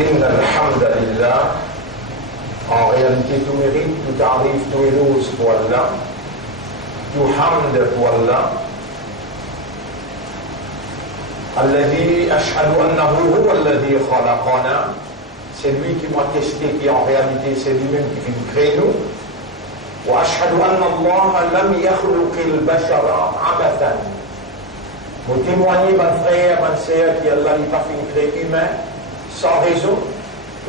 إن الحمد لله en réalité tout mérite, tout arrive, tout éloge pour Allah, tout hamd pour Allah. الذي أشهد أنه هو الذي خلقنا, c'est lui qui m'a testé, qui en réalité c'est lui-même qui vient créer nous. وأشهد أن الله لم يخلق البشر عبثا. Vous témoignez, mon frère, ma sœur, qu'Allah n'est pas fait créer humain sans raison.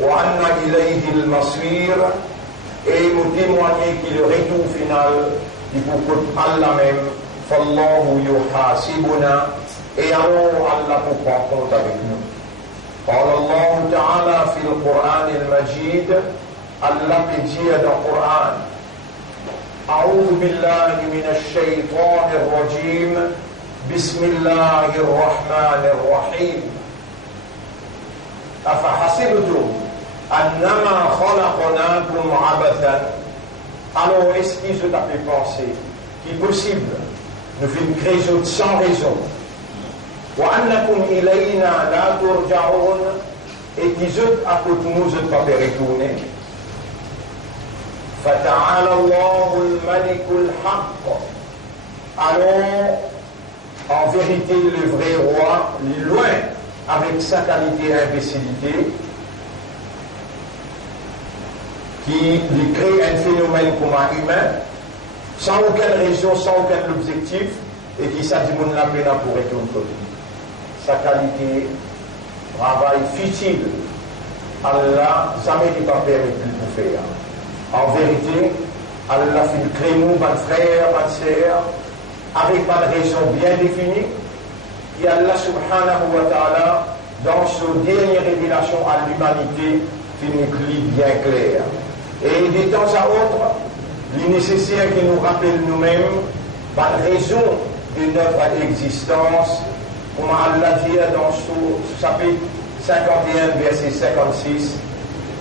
وأن إليه المصير, et vous témoignez qu'il le retour final il faut que Allah même فالله يحاسبنا, et alors Allah pour prendre compte avec nous. قال الله تعالى في القرآن المجيد, Allah peut dire dans le Coran, أعوذ بالله من الشيطان الرجيم بسم الله الرحمن الرحيم أفحسبتم أنما خلقناكم عبثا. Alors est-ce qu'ils ont pu penser qu'il est possible de faire une création sans raison, وأنكم إلينا لا ترجعون, et qu'ils ont à côté de nous ne pas retourner. فتعالى الله الملك الحق. Alors en vérité le vrai roi, loin avec sa qualité imbécilité, qui lui crée un phénomène comme un humain, sans aucune raison, sans aucun objectif, et qui s'agit de la peine pour retourner. Sa qualité, travail futile, Allah jamais n'est pas permis de le faire. En vérité, Allah fait créer nous, mon frère, ma sœur, avec une raison bien définie, et Allah subhanahu wa ta'ala, dans sa dernière révélation à l'humanité, fait une clé bien claire. Et de temps à autre, il est nécessaire qu'il nous rappelle nous-mêmes par raison de notre existence, comme Allah dit dans son chapitre 51, verset 56,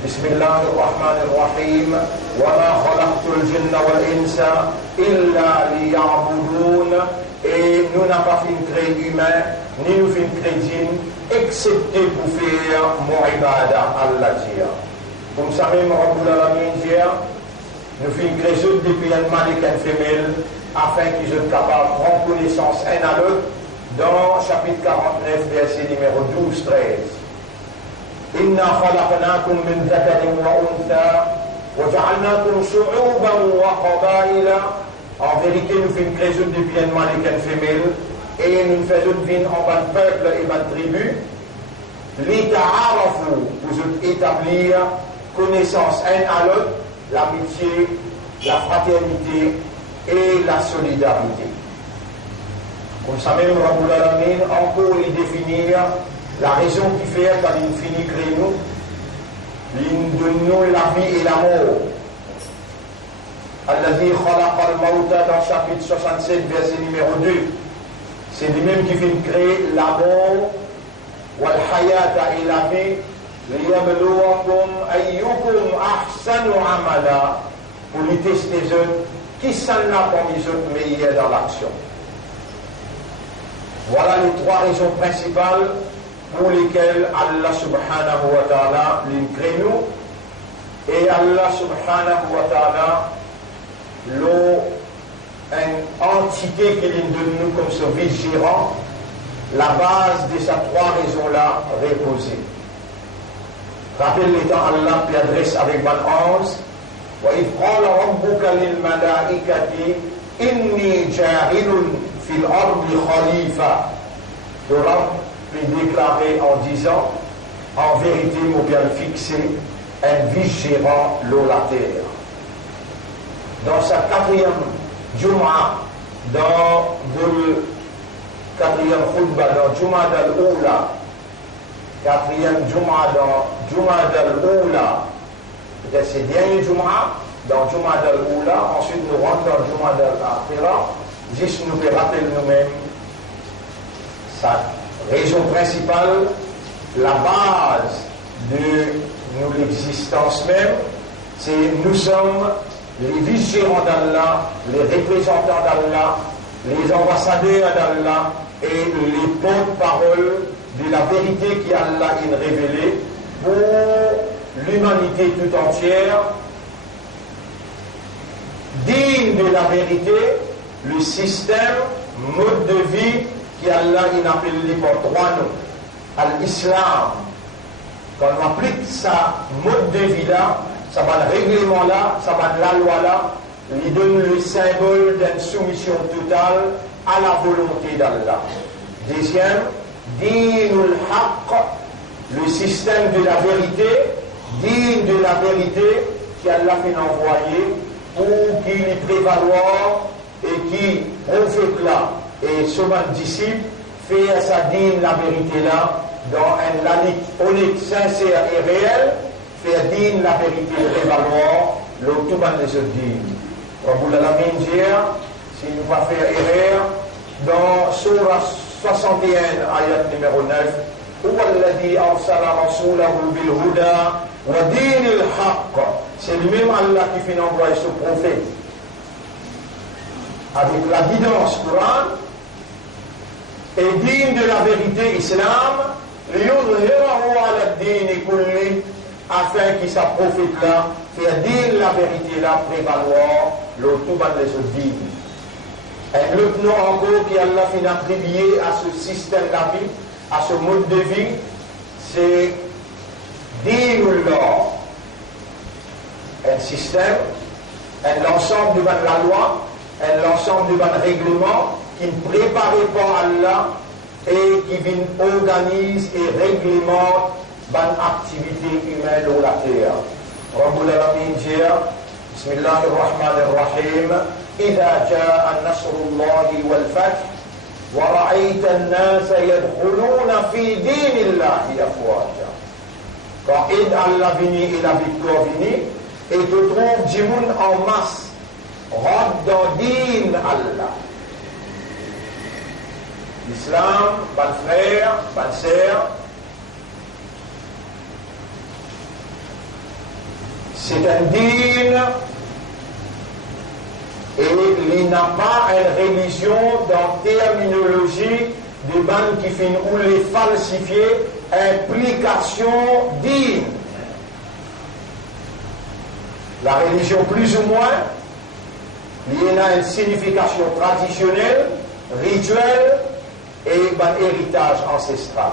Bismillah ar-Rahman ar-Rahim, wa ma khalaqtul jinna wal insa illa liya'budun, et nous n'avons pas fait une créer humain, ni nous fait une créer djinn, excepté pour faire mon ibadah, Allah dit. Comme ça même, Rabbul Alamin dit, nous fait une création depuis un mâle et une femelle, afin qu'ils soient capables de prendre connaissance un à l'autre, dans chapitre 49, verset numéro 12-13. إنا خلقناكم من ذكر وأنثى وجعلناكم شعوبا وقبائل. En vérité, nous faisons une création depuis un mâle et une femelle, et nous faisons une en bas de peuple et bas de tribu. L'ita'arafu, vous établir connaissance un à l'autre, l'amitié, la fraternité et la solidarité. Comme ça même, Rabbul Alamin, encore y définir la raison qui fait qu'il finit créer nous, il donne nous la vie et la mort. Alladhi khalaqa al-mawta dans chapitre 67, verset numéro 2. C'est lui-même qui fait créer la mort, wal hayata et la vie, liyabluwakum ayyukum ahsanu amala, pour les tester les autres, qui s'en a parmi les autres meilleurs dans l'action. Voilà les trois raisons principales pour lesquelles Allah subhanahu wa ta'ala les crée nous, et Allah subhanahu wa ta'ala une entité qui vient de nous comme ce vice-gérant, la base de ces trois raisons-là reposée. Rappelle les temps Allah qui adresse avec ban 11, وَإِذْ قَالَ رَبُّكَ لِلْمَلَائِكَةِ إِنِّي جَاعِلٌ فِي الْأَرْضِ خَلِيفَةً. Le Rabb peut déclarer en disant, en vérité, nous bien fixer un vice-gérant de la terre. Dans sa quatrième Jum'a, dans le quatrième khutbah, dans Jum'a al-Oula, quatrième Jum'a dans Jum'a al-Oula, peut-être c'est dernier Jum'a, dans Jum'a al-Oula, ensuite nous rentrons dans Jum'a al-Akhira, juste nous peut rappeler nous-mêmes sa raison principale, la base de nous l'existence même, c'est nous sommes les vice-gérants d'Allah, les représentants d'Allah, les ambassadeurs d'Allah et les porte-paroles de la vérité qui Allah a révélée pour l'humanité tout entière, digne de la vérité, le système, mode de vie qui Allah il appelle par trois noms. Al-Islam, quand on applique ça mode de vie là, ça va le règlement là, ça va la loi là, il donne le symbole d'une soumission totale à la volonté d'Allah. Deuxième, dinul haqq, le système de la vérité, digne de la vérité qu'Allah fait envoyer pour qu'il y prévaloir et qui prophète là et son disciple fait sa digne la vérité là dans un lalique honnête, sincère et réel, faire digne la vérité prévaloir le tout ban les autres dignes. Rabbul Alamin dit, si nous pas faire erreur, dans Surah 61, ayat numéro 9, هو الذي أرسل رسوله بالهدى ودين الحق. C'est lui-même Allah qui fait envoyer ce prophète avec la guidance Coran et digne de la vérité islam, ليظهره على الدين كله, afin qu'il sa prophète là faire digne la vérité là prévaloir le tout ban les autres dignes. Un autre nom encore qui Allah fait attribuer à ce système de la vie, à ce mode de vie, c'est Dinullah. Un système, un ensemble de la loi, un ensemble de règlements qui ne préparent pas Allah et qui viennent organiser et réglementent une activité humaine sur la terre. Rabbul Alamin dit, Bismillahir Rahmanir Rahim, إذا جاء نصر الله والفتح ورأيت الناس يدخلون في دين الله أفواجا. Quand aide Allah vini et la victoire vini, et te trouve du monde en masse, rentre dans din Allah. L'islam, ban frère, ban sœur, c'est un din. Et il n'a pas une religion dans terminologie de banques qui finissent ou les falsifier, implication digne. La religion plus ou moins, il y a une signification traditionnelle, rituelle et un héritage ancestral.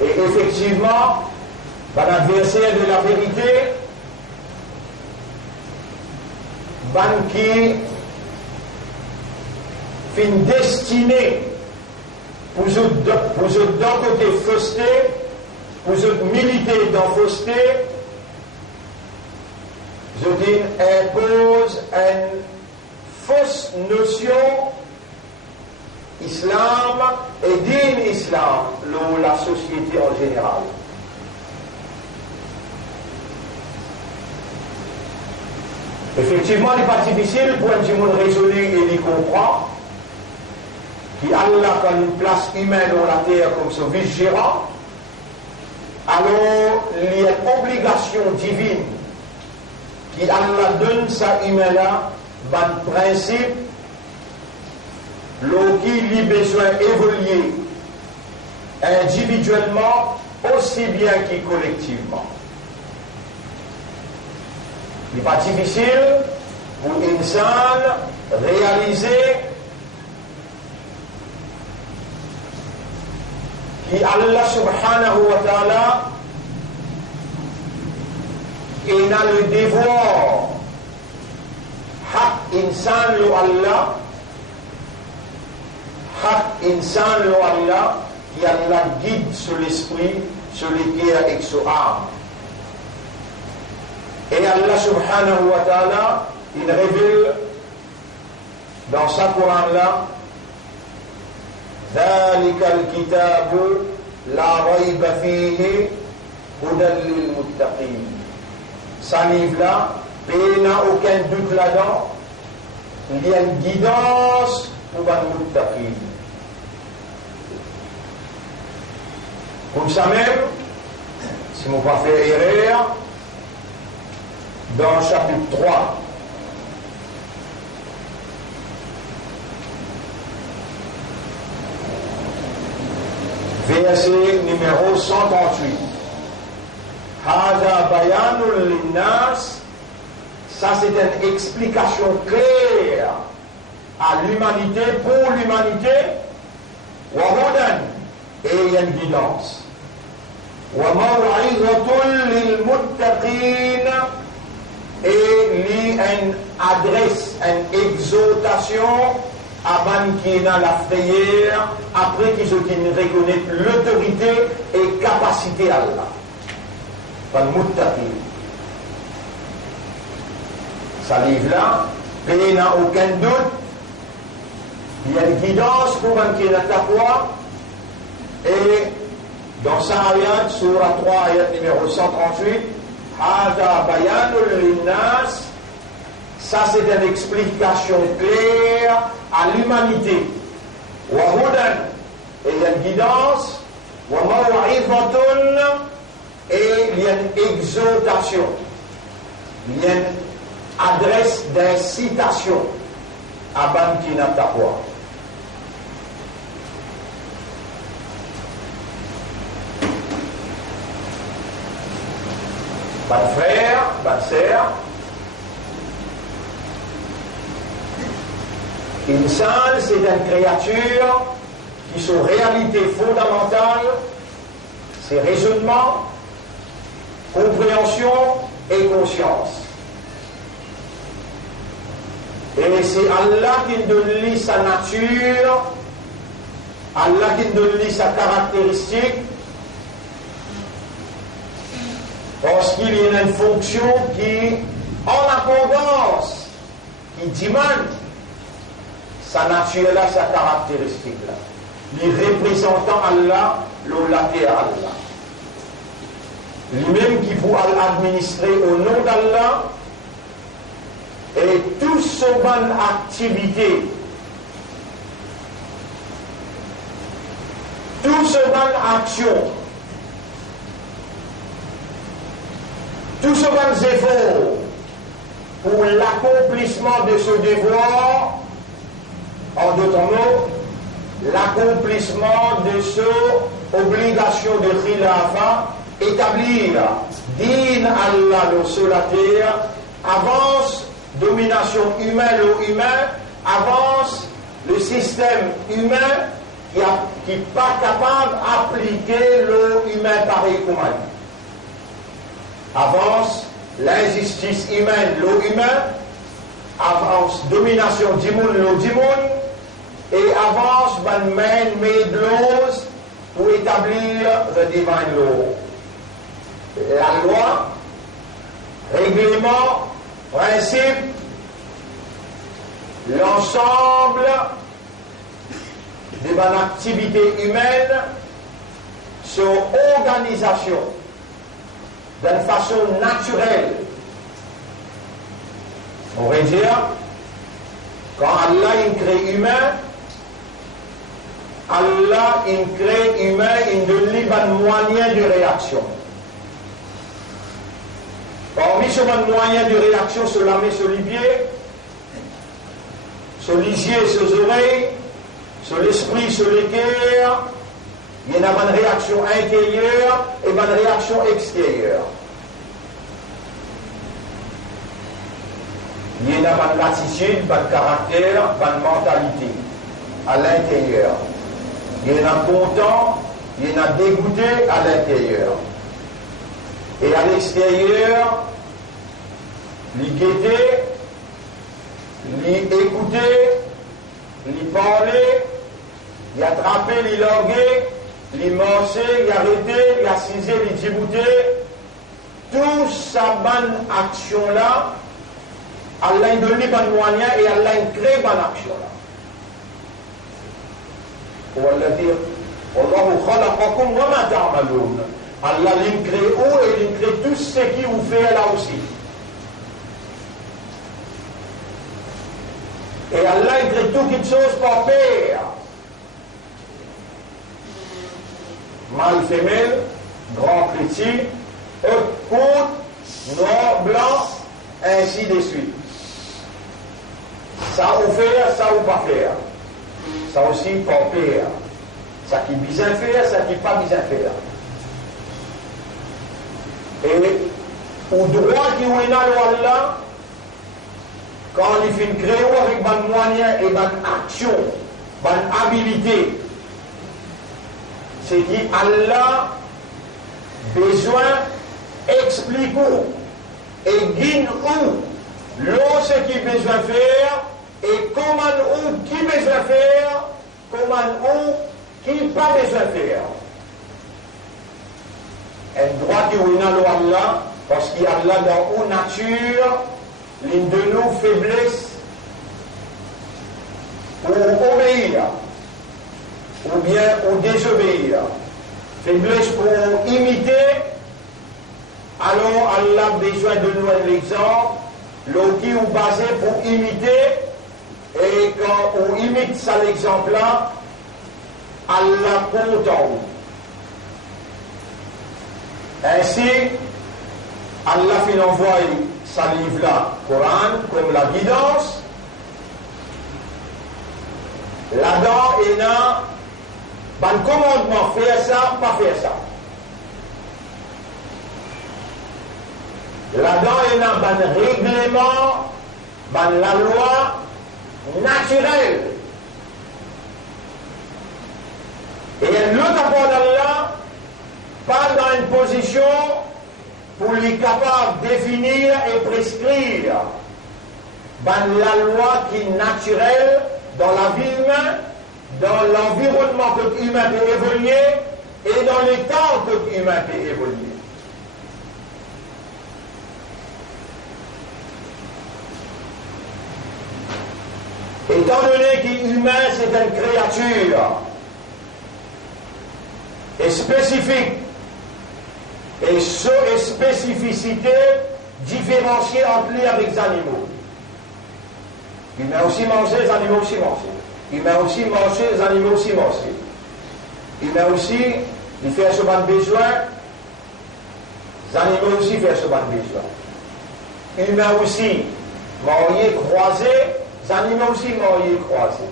Et effectivement, l'adversaire de la vérité, qui fin destiné pour d'un côté fausseté, pour militer dans fausseté, je dis impose une fausse notion islam et din islam dans la société en général. Effectivement, il n'est pas difficile pour un monde raisonner et il comprend qu'Allah a une place humaine dans la terre comme son vice-gérant, alors il y a une obligation divine qui Allah donne sa humain-là, un principe, qui a besoin d'évoluer individuellement aussi bien que collectivement. Il n'est pas difficile pour l'insan réaliser qu'Allah subhanahu wa ta'ala il a le devoir haq insan lo Allah qui Allah guide sur l'esprit, sur les cœurs et sur l'âme. Et Allah subhanahu wa ta'ala, il révèle dans sa Coran-là, ذَلِكَ الْكِتَابُ لَا رَيْبَ فِيهِ هُدًى لِلْمُتَّقِينَ. Ça livre-là, il n'y a aucun doute là-dedans, il y a une guidance pour les muttaqin. Comme ça même, si on ne pas faire erreur, dans le chapitre 3, Verset numéro 138. Hada bayanul linnas. Ça, c'est une explication claire à l'humanité, pour l'humanité. Wa hudan, et il y a une guidance. Wa maw'izatul lil muttaqin, et une adresse, une exhortation à ban qui n'a la frayère, après qu'ils ont reconnaît l'autorité et capacité d'Allah. Par muttaqin. Ça livre là, il n'y a aucun doute. Il y a une guidance pour un qui est taqwa. Et dans sa ayat, surah 3, ayat numéro 138, Hada bayanul linnas, ça c'est une explication claire à l'humanité. Wa hudan, et il y a une guidance. Wa maw'izatul, et il y a une exhortation. Il y a une adresse d'incitation à ban qui n'a taqwa. Bonne frère, bonne sœur, Insan, c'est une créature qui sont réalité fondamentale, c'est raisonnement, compréhension et conscience. Et c'est Allah qui donne lui sa nature, Allah qui donne lui sa caractéristique, parce qu'il y a une fonction qui, en abondance, qui demande sa nature là, sa caractéristique là. Les représentants Allah, l'olaté Allah. Lui-même qui peut administrer au nom d'Allah, et toute son bonne activité, toute son bonne action, tous ces bonnes efforts pour l'accomplissement de ce devoir, en d'autres mots, l'accomplissement de cette obligation de khilafa, établir din Allah sur la terre, avance domination humaine ou humain, avance le système humain qui n'est pas capable d'appliquer le humain pareil comme lui. Avance l'injustice humaine, le humain, avance domination du monde, le monde, et avance ban man-made laws pour établir the divine law. La loi, règlement, principe, l'ensemble de ban activité humaine sur organisation d'une façon naturelle. On pourrait dire, quand Allah il crée humain, Allah il crée humain, il donne lui un moyen de réaction. Parmi ce moyen de réaction, sur la main, sur les pieds, sur les yeux, sur les oreilles, sur l'esprit, sur les cœurs, il y a une réaction intérieure et une réaction extérieure. Il y a une attitude, une caractère, une mentalité à l'intérieur. Il y en a content, il y en a dégoûté à l'intérieur. Et à l'extérieur, les guetter, les écouter, les parler, les attraper, les larguer, les morcer, les arrêter, les assiser, les débouter. Toute sa bonne action-là, Allah donne les bonnes moyens et Allah crée bonne action-là. Allah l'in crée où et il crée tout ce qui vous fait là aussi. Et Allah il crée tout quelque chose par paire. Mâle, femelle, grand, petit, court, noir, blanc, ainsi de suite. Ça ou faire, ça ou pas faire. Ça aussi par paire. Ça qui bien faire, ça qui pas bien faire. Et au droit qui est dans le là, quand il fait une création avec bonne moyens et bonne action, bonne habilité, c'est qu'Allah besoin expliquer et guide où l'on ce qu'il besoin faire et comment ou qui besoin faire, comment ou qui pas besoin faire. Un droit qui est dans Allah, parce qu'il y a là dans une nature, l'une de nos faiblesses, ou obéir, ou bien ou désobéir. Faiblesse pour imiter, alors Allah a besoin de nous un exemple, l'outil ou basé pour imiter, et quand on imite ça l'exemple-là, Allah compte en nous. Ainsi, Allah fait envoyer sa livre-là, Coran, comme la guidance. Là-dedans, il y a un commandement, faire ça, pas faire ça. Là-dedans, il y a un règlement, la loi naturelle. Et l'autre rapport d'Allah, pas dans une position pour les capable de définir et prescrire la loi qui est naturelle dans la vie humaine, dans l'environnement que l'humain peut évoluer et dans les temps que l'humain peut évoluer. Étant donné que l'humain c'est une créature et spécifique, et spécificité différenciée entre lui avec les animaux. Il m'a aussi mangé, les animaux aussi mangé. Il m'a aussi mangé, les animaux aussi mangé. Il m'a aussi, il fait ce bon besoin, les animaux aussi font ce bon besoin. Il m'a aussi marié, croisé, les animaux aussi marié, croisé.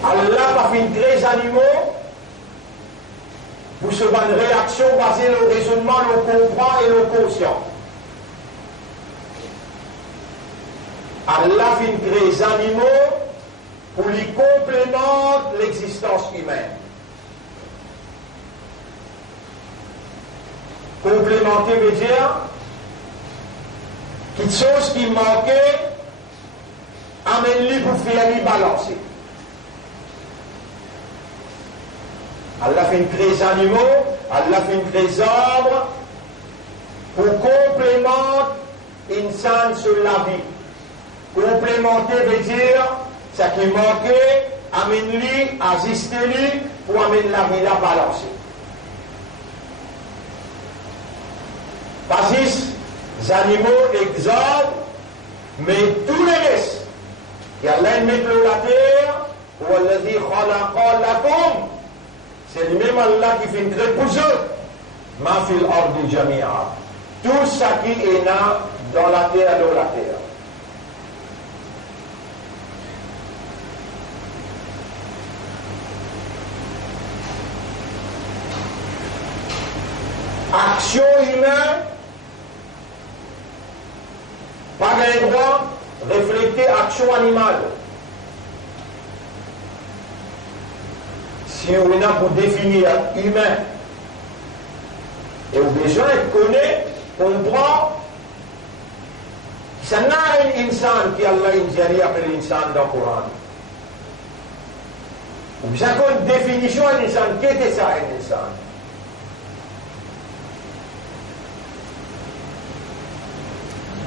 Allah a fait créer les animaux pour se faire une réaction basée sur le raisonnement, le comprend et le conscient. Allah a fait créer les animaux pour lui complémenter l'existence humaine. Complémenter veut dire quelque chose qui manquait, amène-lui pour faire lui balancer. Allah fait créer les animaux, Allah fait créer les arbres pour complémenter une scène sur la vie. Complémenter veut dire ce qui manquait, amène-lui, assister-lui pour amener la vie à balancer. Pas juste les animaux exemples, mais tous les restes. Et Allah met la terre, ou Allah dit khalaqa lakum. C'est lui-même Allah qui fait une très pour eux. Ma fil ardi jami'a. Tout ce qui est là dans la terre, dans la terre. Action humaine, pas d'un droit, refléter action animale. Si on est là pour définir humain, et au besoin de connaître, comprendre, ça n'a un insan qui Allah injari après l'insan dans le Coran. Ou bien qu'on définition d'un insan, qu'est-ce ça un insan?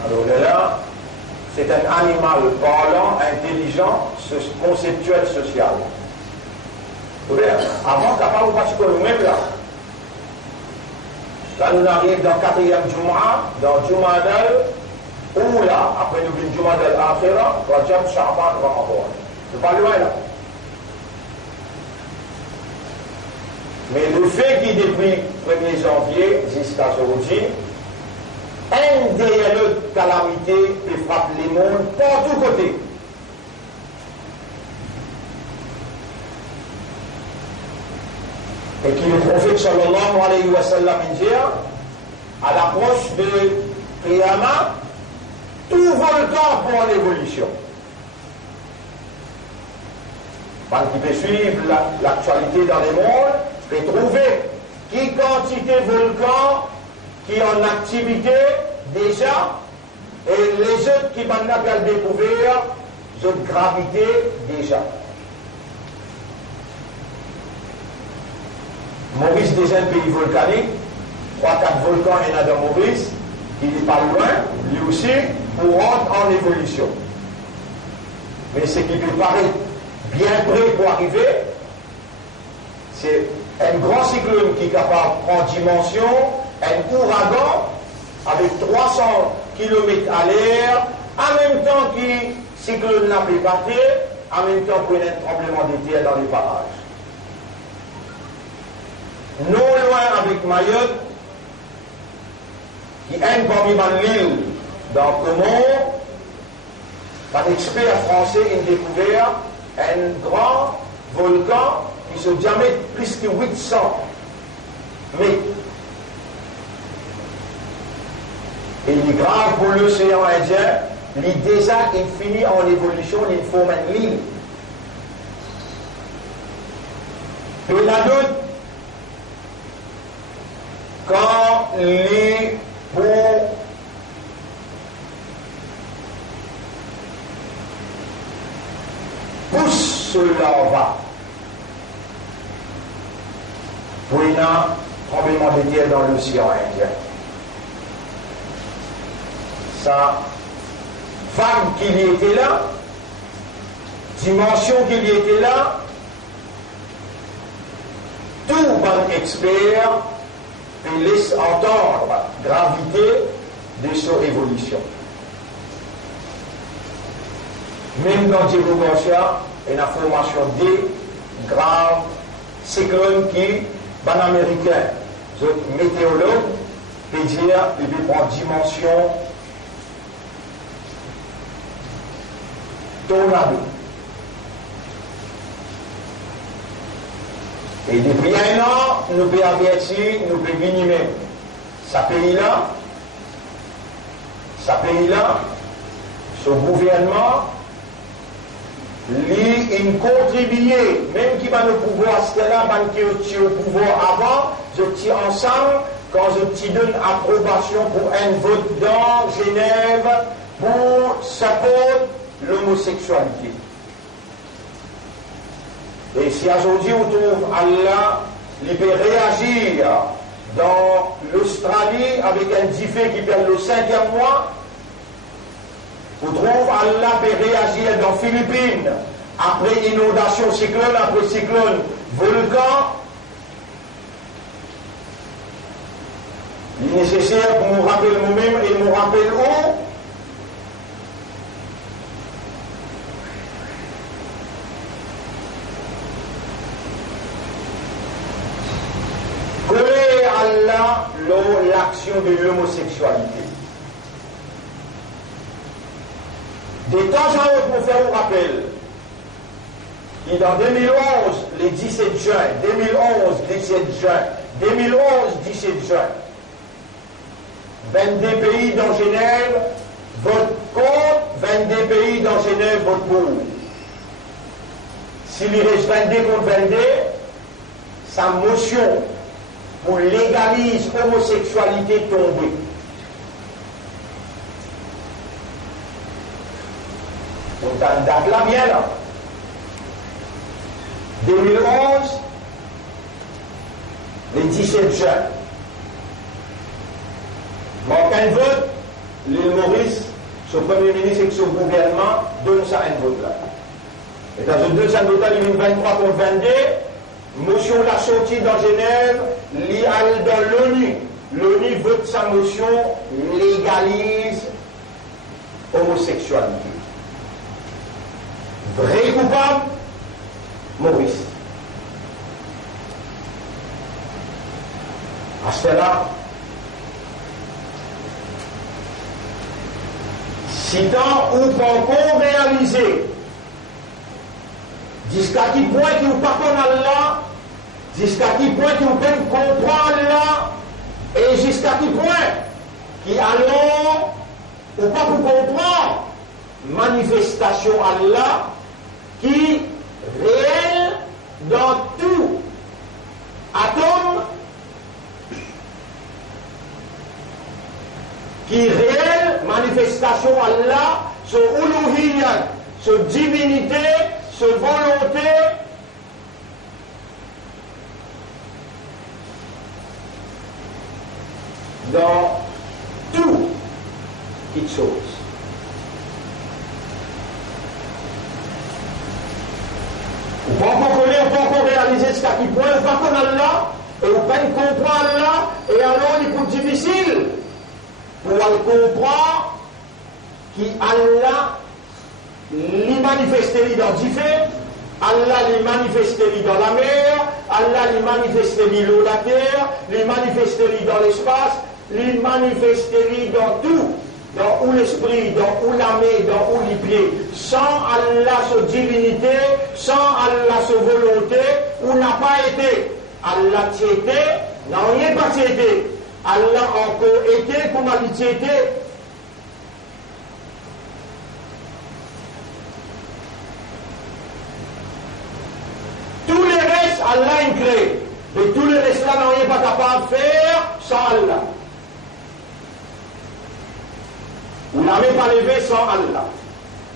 Alors là, c'est un animal parlant, intelligent, conceptuel, social. Avant, capable parce que nous-mêmes là. Là, nous arrivons dans le 4e Jumu'ah, dans Jumadal, ou là, après nous venons Jumadal Akhira, Rajab, Sha'ban, Ramadan. Nous pas loin là. Mais le fait qu'il depuis 1er janvier jusqu'à aujourd'hui, un derrière l'autre calamité qui frappe les mondes par tous côtés. Et qui le prophète sallallahu alayhi wa sallam dit, à l'approche de Qiyamah, tout volcan pour l'évolution. Quand qui peut suivre l'actualité dans les mondes, peut trouver qui quantité de volcans qui en activité déjà, et les autres qui maintenant qu'à découvrir, de gravité déjà. Maurice déjà un pays volcanique, 3-4 volcans il y en a dans Maurice, il n'est pas loin, lui aussi, pour rentrer en évolution. Mais ce qui peut paraître bien près pour arriver, c'est un grand cyclone qui est capable de prendre dimension, un ouragan avec 300 km à l'heure, en même temps que le cyclone n'a pas parti, en même temps qu'il y a un tremblement de terre dans les parages. Non loin avec Mayotte, qui est un parmi l'île dans Comore, par expert français a découvert un grand volcan qui se diamètre plus que 800 mètres. Et il est grave pour l'océan Indien, les déserts infinis en évolution, ils forment une ligne. Et la d'autres, quand les bons poussent sur lava, pour un tremblement de terre dans l'océan Indien. Ça, vague qu'il y était là, dimension qu'il y était là, tout bon expert et laisse entendre la gravité de son évolution. Même dans Diego Garcia, une information des graves cyclones qui, ban américain, les météorologues, peut dire, il peut prendre dimension tornado. Et depuis un an, nous pouvons avertir, nous pouvons minimer. Ce pays-là, ce gouvernement, il contribue, même qui va le pouvoir, c'était là, qui est au pouvoir avant, je tire ensemble, quand je te donne approbation pour un vote dans Genève pour support l'homosexualité. Et si aujourd'hui on trouve Allah, il peut réagir dans l'Australie avec un diffé qui perd le 5e mois, on trouve Allah peut réagir dans les Philippines, après inondation cyclone, après cyclone volcan. Il est nécessaire pour nous rappeler nous-mêmes et nous rappeler où. Allah l'action de l'homosexualité. De temps en temps, pour faire un rappel, et dans 2011, le 17 juin, 2011, 17 juin, 2011, 17 juin, 22 pays dans Genève votent contre, 22 pays dans Genève votent pour. S'il reste 22 contre 22, sa motion pour légaliser l'homosexualité tombée. Donc, dans la date là, bien là. 2011, le 17 juin. Manque un vote, l'île Maurice, son premier ministre et son gouvernement donnent ça un vote là. Et dans une deuxième vote, il y a 23 contre 22. Motion la sortie dans Genève, l'IAL dans l'ONU. L'ONU vote sa motion, légalise homosexualité. Vrai coupable, Maurice. À ce là, Si tant ou pas encore réalisé, jusqu'à qui point qui vous pardonne Allah, jusqu'à qui point qui vous peine comprendre Allah, et jusqu'à qui point qui allons ou pas pour comprendre manifestation Allah qui réelle dans tout atome, qui réelle manifestation Allah, son uluhiyyat, son divinité, son volonté, dans tout petites choses. On peut encore connaître, on peut encore réaliser ce qui point, on peut connaître Allah, et on peut comprendre Allah, et alors il est plus difficile pour comprendre qu'Allah lui manifeste dans différents, Allah lui manifeste dans la mer, Allah lui manifeste dans la terre, lui manifeste dans l'espace, lui manifeste dans tout, dans où l'esprit, dans où la main, dans où les pieds. Sans Allah sa divinité, sans Allah sa volonté, où n'a pas été. Allah t'y était, n'a rien pas t'y été. Allah encore été, comment il t'y était. Tous les restes, Allah a créé. Mais tous les restes là n'ont rien pas capable de faire sans Allah. Vous n'avez pas levé sans Allah.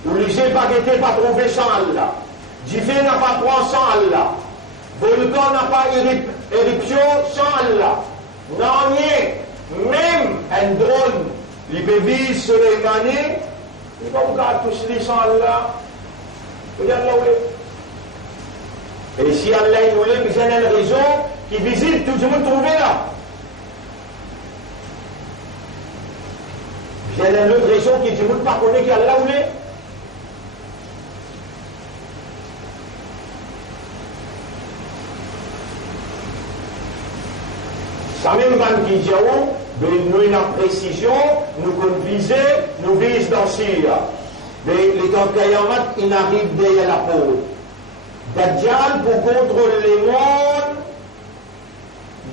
Vous n'avez pas été pas trouvé sans Allah. Jifé n'a pas pris sans Allah. Volcan n'a pas éruption sans Allah. Non, rien. Même un drone, il peut vivre sur les années, il va vous garder tous les sans Allah. Vous dites Allah où est. Et si Allah est où est, vous avez une raison qui visite tout le monde trouvé là. Il y a une autre raison qui dit, vous ne pas connaître qu'Allah où est. Ça même quand qui dit, nous avons une précision, nous convisons, nous visons dans Syria. Mais les temps de Kayamat, ils arrivent derrière la peau. Dajjal pour contrôler les mondes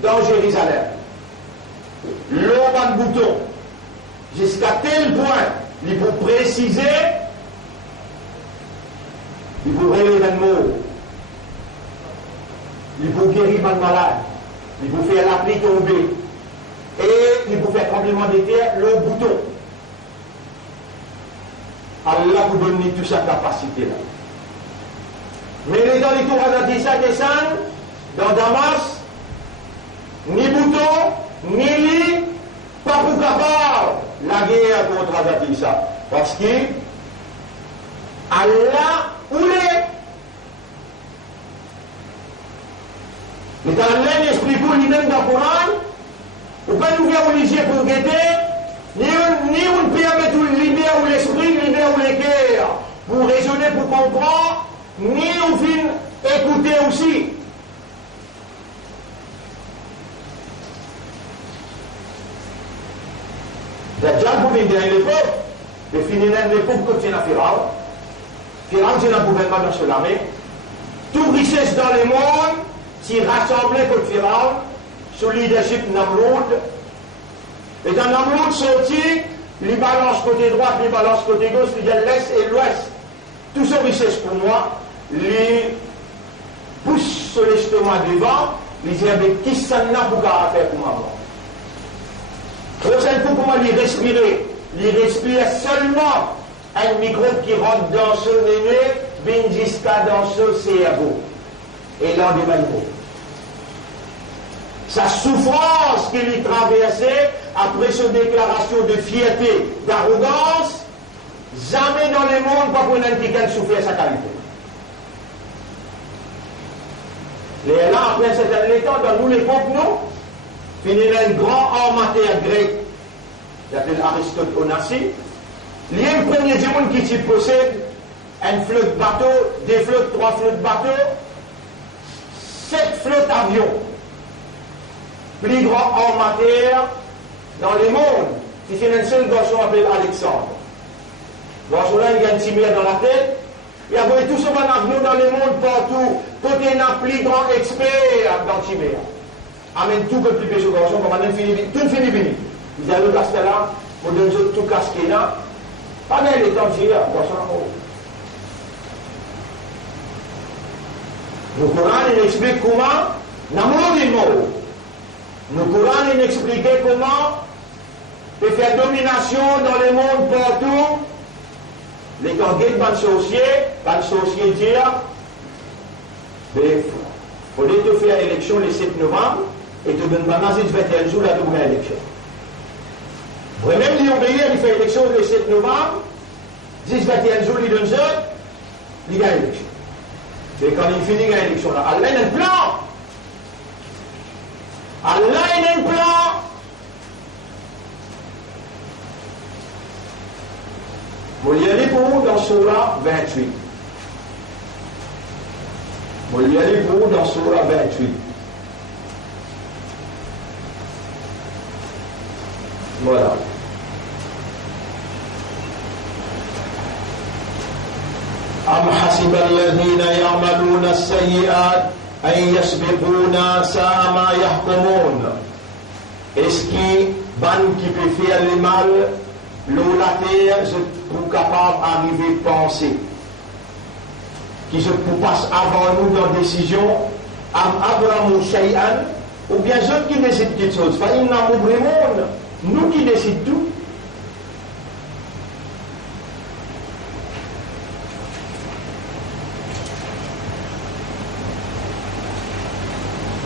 dans Jérusalem. L'homme a le bouton. Jusqu'à tel point, il faut préciser, il faut réveiller un mot, il faut guérir un malade, il faut faire la pluie tomber, et il faut faire tremblement de terre, le bouton. Allah vous donne toute sa capacité là. Mais les gens du Torah dit ça descendent dans Damas, ni bouton, ni lit, pas pour capable la guerre contre Azatissa. Parce que Allah où est. Mais dans l'esprit pour lui-même dans le Coran, on peut nous faire obliger pour guetter, ni on peut mettre libère ou l'esprit, libère ou les guerres, pour raisonner, pour comprendre, ni on finit écouter aussi. Dajjal pour venir à l'époque, mais finir à l'époque comme c'est la Pharaon. Pharaon, c'est un gouvernement dans ce l'armée. Toute richesse dans le monde, s'y rassemblait contre Pharaon, sous le leadership de Namroud. Et dans Namroud sorti, il balance côté droit, il balance côté gauche, il y a l'est et l'ouest. Tout ce richesse pour moi, il pousse sur l'estomac devant, il dit, avec qui ça n'a pas faire pour moi? Prochaine fois, comment il respirer? Il respire seulement un microbe qui rentre dans ce nez, vient jusqu'à dans ce cerveau. Et là, des malheurs. Sa souffrance qu'il y traversait après cette déclaration de fierté, d'arrogance, jamais dans le monde, pas pour un quelqu'un souffrir sa qualité. Et là, après un certain temps, dans nous l'époque, nous, finir un grand homme matière grec, il s'appelle Aristote Onassis. Il y a le premier du monde qui possède une flotte bateau, deux flottes, trois flottes bateau, 7 flottes avions. Plus grand homme matière dans le monde. Si c'est un seul garçon appelé Alexandre. Garçon là, il y a un petit mère dans la tête. Il y a tout ce qu'on a venu dans le monde partout. Côté n'a plus grand expert dans le petit mère. Amène tout que plus péché au garçon, comme on a fini, tout fini fini. Ils ont le casque là, on donne tout casque là. Pas bien les temps de tirer, garçon là. Le Coran, il explique comment, l'amour du mot. Le Coran, il explique comment, il fait domination dans le monde partout. Les candidats van sorcier dire, il faudrait te faire élection le 7 novembre et te donner maintenant 21 jours à trouver l'élection. Même si on il fait élection le 7 novembre, 10-21 jours, il donne ça, il gagne l'élection. Et quand il finit l'élection là, Allah il a un plan. Allah il a un plan. Vous y allez pour vous dans Surah 28. Vous y allez pour vous dans Surah 28. Voilà. أم حسب الذين يعملون السيئات أن يسبقونا ساء ما يحكمون. Est-ce que ban qui peut faire le mal, l'eau la terre, je suis capable d'arriver à penser, qui se passe avant nous dans la décision, am abramu shay'an, ou bien ceux qui décident quelque chose. Enfin, il n'a pas vraiment, nous qui décidons tout.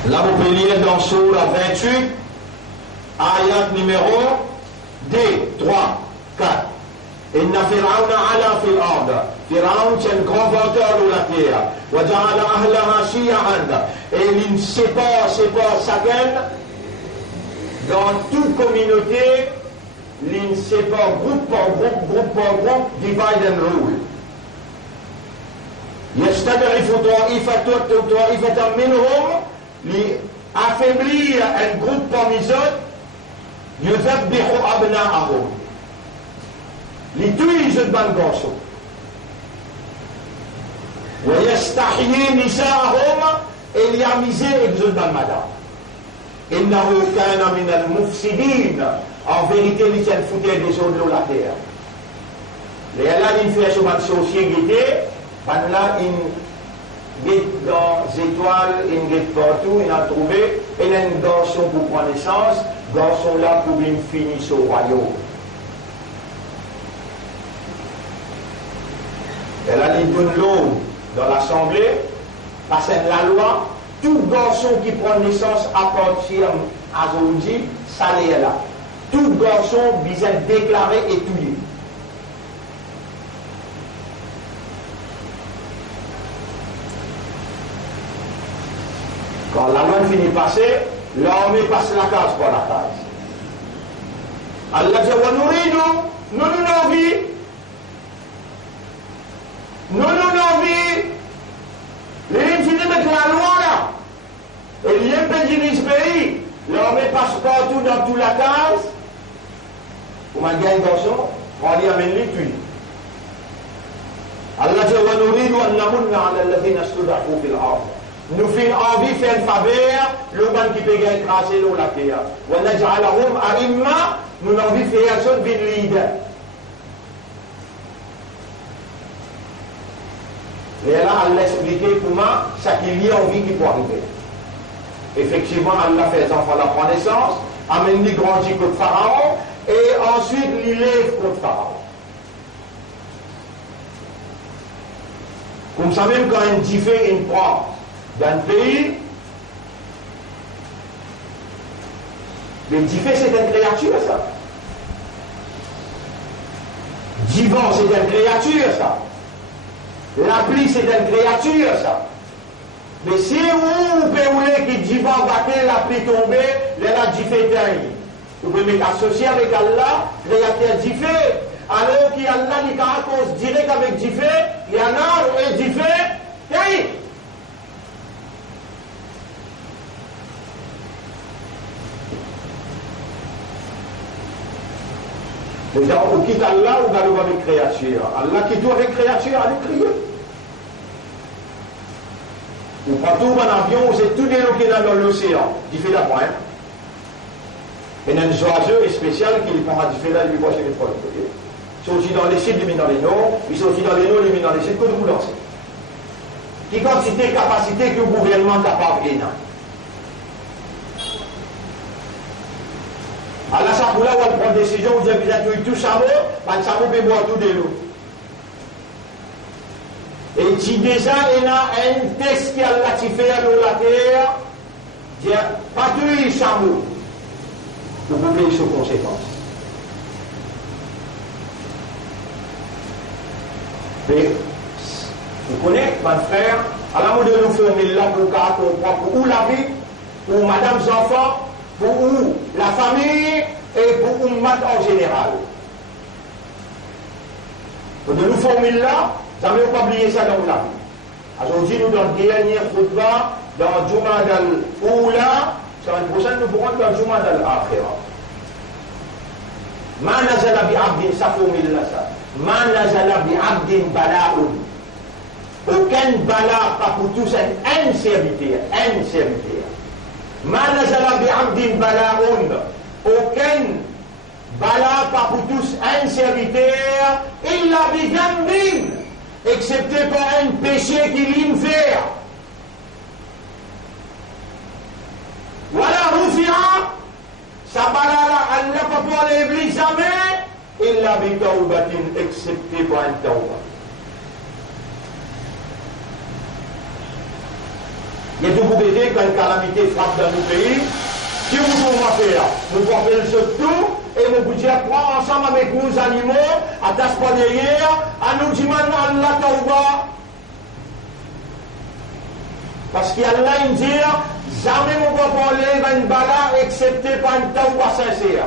Là, vous pouvez lire dans Surah 28, ayat numéro 2, 3, 4. Inna Fir'auna ala fil ard. Fir'aun, c'est un grand venteur de la terre. Wa ja'ala ahlaha shi'an. Et il sépare chacun dans toute communauté. Il sépare groupe par groupe, divide and rule. يستضعف طائفة منهم لأفبلي un groupe parmi eux يذبح أبناءهم لتوي جد بانغوشو ويستحيي نساءهم الياميزي جد بانمدا إنه كان من المفسدين. En vérité, il s'est foutu des autres de la terre. Les là, il fait sur ma société, là, il guette dans les étoiles, il guette partout, il a trouvé, il a un garçon pour prendre naissance, garçon là pour bien finir au royaume. Et là, il donne l'eau dans l'assemblée, parce que la loi, tout garçon qui prend naissance à partir d'aujourd'hui, ça l'est là. Tout garçon vient déclaré et tué. Quand la loi finit par passer, l'armée passe la case par la case. Allah dit, nous envie. Nous envie. Les lignes finissent avec la loi là. Et il y a un pays de ce pays. L'armée passe partout dans toute la case. Pour ma gagne garçon, on y amène les tuiles. Allah dit, nous faisons envie de faire une faveur, le ban qui peut écraser l'eau la terre. Nous avons envie de faire un seul leader. Et là, Allah explique comment ça qu'il y a envie qui peut arriver. Effectivement, Allah fait les enfants la naissance, amène les grandis contre Pharaon, et ensuite il lève contre Pharaon. Comme ça, même quand un diffé une prend d'un pays, le diffé c'est une créature, ça. Divan c'est une créature, ça. La pluie c'est une créature, ça. Mais si vous pouvez qui dit va battre la pluie tomber, là diffé dingue. Vous pouvez m'associer avec Allah, créateur diffé. Alors qu'il y a Allah qui a cause direct avec diffé, il y en a un diffé, dingue. Déjà, on quitte Allah ou on va avec créature. Allah qui doit avec créature, allez crier. Ou partout en avion, c'est tout déloqué dans l'océan. Il fait la pointe. Et il y a un oiseau spécial qui prend à différents et lui voit chez les fois. Ils sont aussi dans les sites, ils dans les noms. Ils sont aussi dans les noms, ils dans les sites, que vous lancez. Qui quantité, capacité que le gouvernement est capable de gagner. À la Sapoula, où on prend des décisions, on dit que vous avez tout ça, le savon peut boire tout de l'eau. Et si déjà il y a un test qui a fait à la terre, dit pas tuer chameau, vous pouvez payer sur conséquence. Mais vous connaissez, mon frère, à la mode de nous former là pour où la vie, pour madame enfants, pour où la famille et pour où mat en général. De nous former là, ça ne veut pas oublier ça dans la vie. Aujourd'hui, nous, dans le dernier khutbah, dans Jumad al-Oula, semaine prochaine, nous pourrons dans Jumad al-Akhira. Ma nazala bi abdin, ça formule là, ça. Ma nazala bi abdin bala'un. Aucun bala, pas pour tous, un serviteur, un serviteur. Ma nazala bi abdin bala'un. Aucun bala, pas pour tous, un serviteur, illa bi gambin. Excepté par un péché qui l'infère. Voilà, Rufia, ça balala, Allah ne peut pas l'éviter jamais, il l'a mis taubatin, excepté par un tauba. Il y a de vous aider quand une calamité frappe dans nos pays, qui vous pouvons faire? Nous pouvons faire le surtout, et nous pouvons dire, prends ensemble avec nous animaux, à taspa derrière, à nous dire maintenant Allah tauba. Parce qu'Allah il dit, jamais mon papa enlève une bala excepté par une tauba sincère.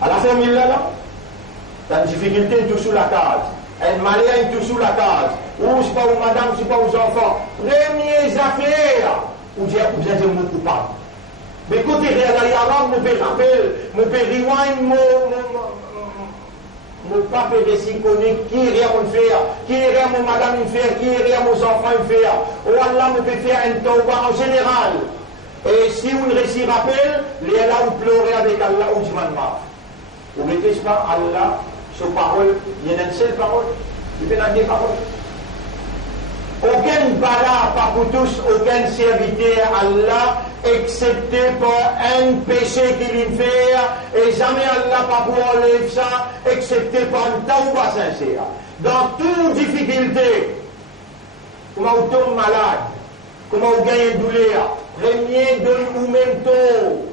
À la formule là, t'as une difficulté tout sous la case. Un malien tout sous la case. Ou c'est pas aux madame, c'est pas aux enfants. Premières affaires. Ou dire, vous êtes mon coupable. Mais côté réel, alors, mon père rappelle, mon père rewind, mon papa récit connaît qui est rien mon faire, qui est rien mon madame faire, qui est rien mon enfant faire. Oh Allah, mon peut faire un tauba en général. Et si on récit rappelle, les là où pleurer avec Allah ou Jimanma. Vous mettez pas Allah, sur parole, il y a une seule parole, il y a des paroles. Aucun bala, pas pour tous, aucun serviteur Allah, excepté par un péché qu'il y fait, et jamais Allah pas pour enlever ça, excepté par un tauba sincère. Dans toute difficulté, comment on tombe malade, comment on gagne une douleur, premier de ou même tôt,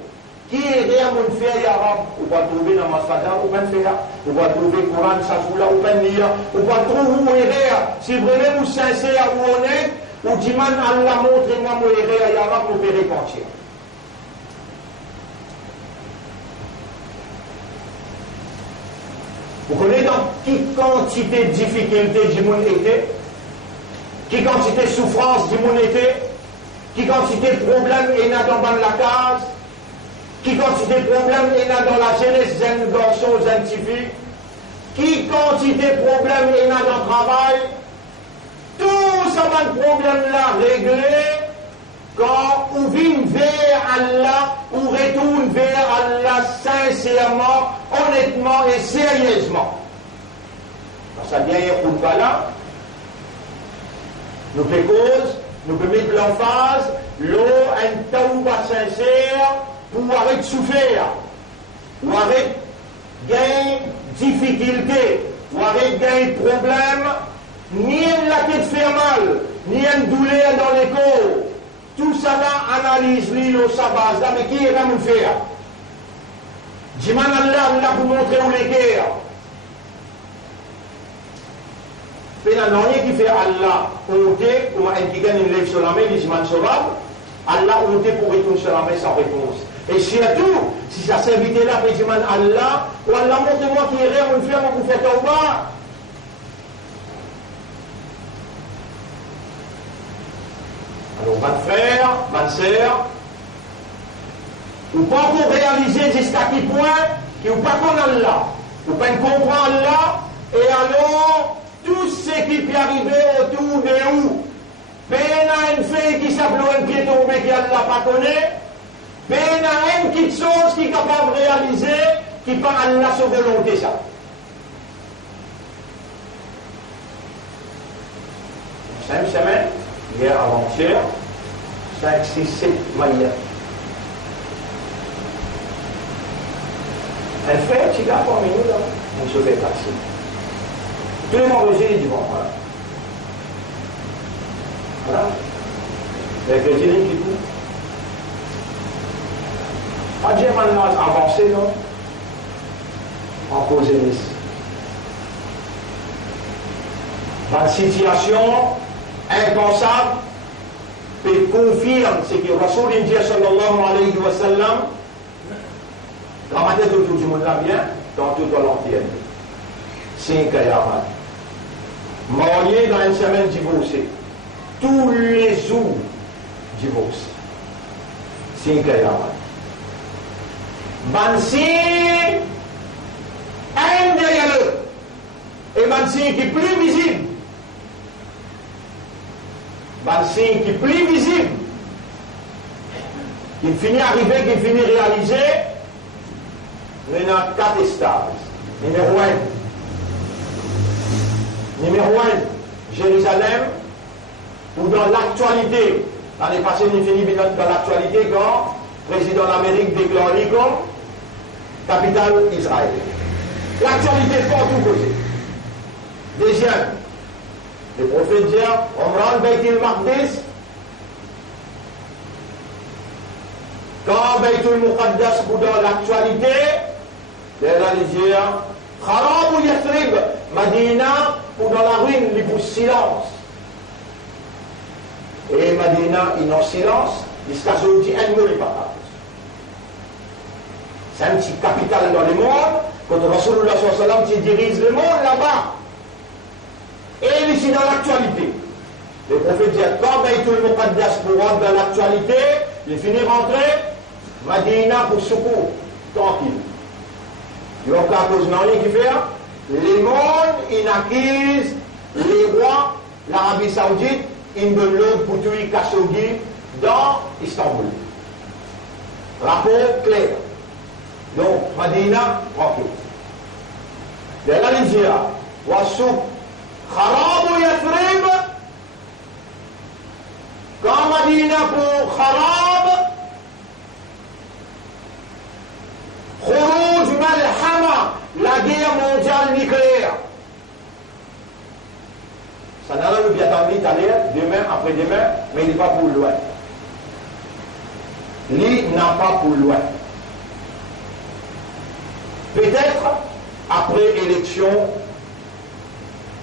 qui est rien mon faire, Yarab, ou pas trouver dans ma fada, ou pas faire, ou pas trouver Coran, Safoula, ou pas lire, ou pas trouver où errer, si vraiment vous sincère, ou honnête, ou dit man Allah montre-moi mon errer, Yarab, vous verrez pencher. Vous connaissez donc qui quantité de difficultés du monde était, qui quantité de souffrance du monde était, qui quantité de problèmes il y a dans la case, qui quantité de problèmes il y a dans la jeunesse d'un garçon scientifique, qui quantité de problèmes il y a dans le travail, tout ça va le problème là réglé quand on vient vers Allah, on retourne vers Allah sincèrement, honnêtement et sérieusement. Dans sa dernière khutbah là, nous faisons cause, nous pouvons mettre l'emphase, l'eau, un tauba sincère, pour arrêter de souffrir, pour arrêter de gagner difficulté, pour arrêter de gagner problème, ni la tête fait mal, ni une douleur dans les corps. Tout ça là, analyse-lui sa base là, mais qui est là mon faire? Dis-moi Allah, là pour montrer où les guerres. Il n'y a rien qui fait Allah honter, comme un qui gagne une lèvre sur la main, il dit Allah honter pour retourner sur la main sans réponse. Et surtout, si ça s'invite là, il dit Allah, ou Allah montre-moi qui est rien, on fait, on fait tauba. Alors, ma frère, ma sœur, ou pas pour réaliser jusqu'à quel point, qui ou pas qu'on a là, ou pas comprendre là, et alors, tout ce qui peut arriver autour de vous, ben a une fille qui s'appelle qui est tombée, qui Allah pas connaît, ben a une petite chose qui est capable de réaliser, qui par Allah sa volonté ça. 5 semaines, hier avant-hier, 5, 6, 7 mailles. Elle fait un petit gars parmi nous là, on se fait passer. Tous les vendredis, ils disent bon, voilà. Voilà. Les chrétiens qui coupent. Pas Dieu maintenant avancé, non? En cause de l'Église. Dans une situation impensable, peut confirme ce que Rasulullah sallallahu alayhi wa sallam ramassait autour du monde là bien, dans toute l'entière. C'est un cayaman. Marié dans une semaine divorcé. Tous les jours divorcé. C'est un cayaman. Bansi, un derrière l'autre. Et Bansi qui est plus visible. Bansi qui est plus visible. Qui finit arriver, qui finit réaliser. Mais dans 4 stades. Numéro 1. Numéro 1, Jérusalem, ou dans l'actualité, l'année passée, nous finissons dans l'actualité quand le président d'Amérique déclare comme capitale Israël. L'actualité est partout côté. Deuxième, le prophète dit, Omran Beitul Maqdis, quand Beitul Muqaddas ou dans l'actualité, il a dit, Kharab ou Yathrib, Madina, ou dans la ruine, il pousse silence. Et Madina, il est en silence, jusqu'à ce qu'il dit un mot n'est pas parlé. C'est un petit capital dans le monde, quand Rasulullah sallallahu alayhi wa sallam dirige le monde là-bas. Et ici dans l'actualité. Le prophète dit, quand Beitul Muqaddas pour rentrer dans l'actualité, il finit rentrer, Madina pour secours, tranquille. Il y a encore cause non qui fait, les mondes, ils acquisent les rois, l'Arabie Saoudite, ils donnent l'ordre pour tuer Khashoggi dans Istanbul. Rapport clair. Donc, Madina, tranquille. De la Nigeria, Wassouk, Kharab ou Yathrib, quand Madina pour Kharab, Khurouj Malhama, la guerre mondiale nucléaire. Ça n'a pas bien attendre demain, après-demain, mais il n'est pas pour loin. Il n'a pas pour loin. Peut-être, après élection,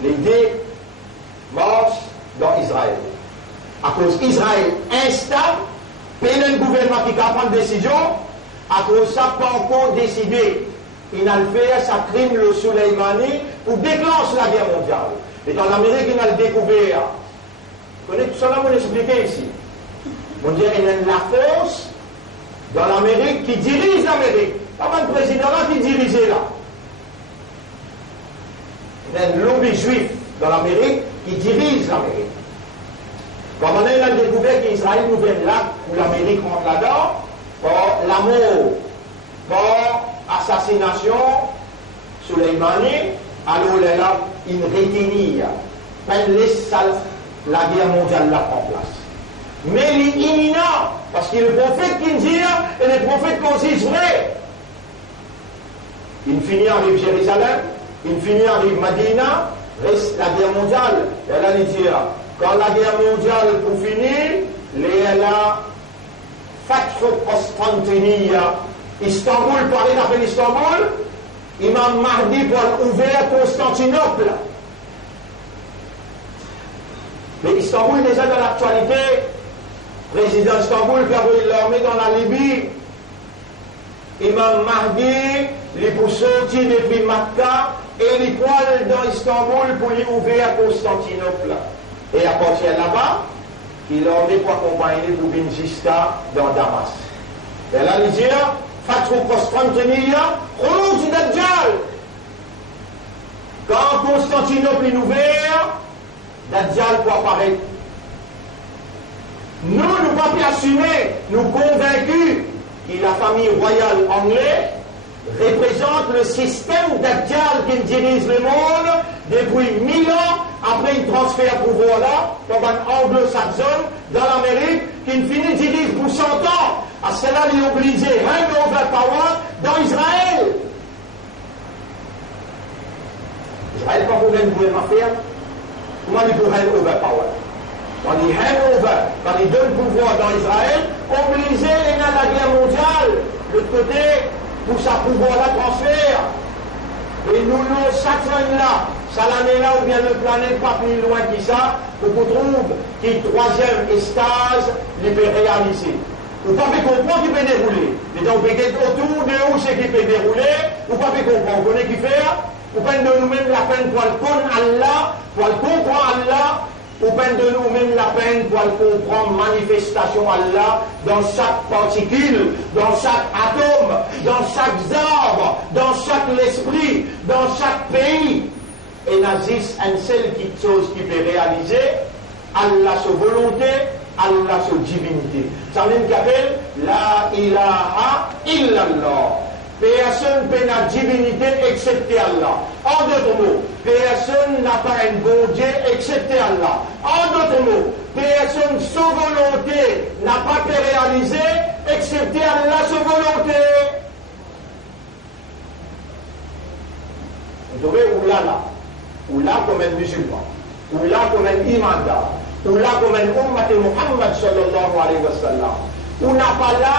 les 2 mars dans Israël. À cause d'Israël instable, pays un gouvernement qui va prendre décision, à cause de ça, pas encore décidé. Il a fait sa crime le Soleimani pour déclencher la guerre mondiale. Et dans l'Amérique, il a découvert. Vous connaissez tout ça, là, vous l'expliquez ici. On dirait qu'il y a la force dans l'Amérique qui dirige l'Amérique. Pas le président là qui dirigeait là. Il y a un lobby juif dans l'Amérique qui dirige l'Amérique. Quand on a découvert qu'Israël nous vient là, où l'Amérique rentre là-dedans, pour l'amour, pour assassination, Soleimani, alors il y a une retenue, peine laisse la guerre mondiale là en place. Mais il est imminent, parce que le prophète qui dit, et le prophète consiste vrai. Il finit avec Jérusalem, il finit avec Madina, reste la guerre mondiale. Elle a dit, quand la guerre mondiale pour finir, elle a Fathu Constantiniya, Istanbul, parler d'appel Istanbul, Imam Mahdi pour ouvrir Constantinople. Mais Istanbul déjà dans l'actualité, président Istanbul qui a envoyé l'armée dans la Libye, Imam Mahdi, les pour sortir depuis Makkah et les poils dans Istanbul pour les ouvrir Constantinople. Et à partir de là-bas, il a emmené pour accompagner pour venir jusqu'à dans Damas. Et là, il dit, Fatru Constantiniya, Khouloud Dajjal. Quand Constantinople est ouvert, Dajjal peut apparaître. Nous ne pouvons pas assumer, nous convaincus que la famille royale anglaise représente le système Dajjal qui dirige le monde depuis 1000 ans après il transfère pouvoir là, comme un anglo-saxon dans l'Amérique, qui finit dirige pour 100 ans. À cela, il est obligé handover power dans Israël. Israël, quand vous venez de ma faire, comment il peut handover power? Quand il handover, quand il donne pouvoir dans Israël, obligé, il y a la guerre mondiale, de l'autre côté, pour sa pouvoir la transfert. Et nous, Saturne là, ça l'année là, ou bien le planète pas plus loin que ça, pour qu'on trouve qu'il troisième stage, il peut réaliser. Vous pouvez comprendre qu'il peut dérouler. Mais donc, vous pouvez être autour de où c'est qu'il peut dérouler, vous pouvez comprendre. Vous connaissez qui faire, vous pouvez de nous-mêmes la peine pour le connaître Allah, pour le comprendre Allah, vous pouvez de nous-mêmes la peine pour le comprendre manifestation Allah dans chaque particule, dans chaque atome, dans chaque arbre, dans chaque esprit, dans chaque pays. Et n'existe une seule chose qui peut réaliser, Allah sa volonté, Allah sa divinité. Ça veut dire qu'il appelle La ilaha illallah. Personne n'a la divinité excepté Allah. En d'autres mots, personne n'a pas un bon Dieu excepté Allah. En d'autres mots, personne sans volonté n'a pas pu réaliser excepté Allah sans volonté. Vous trouvez ou là comme un musulman, ou là comme un imandar, ou là comme un ummat de Muhammad sallallahu alayhi wa sallam, ou n'a pas là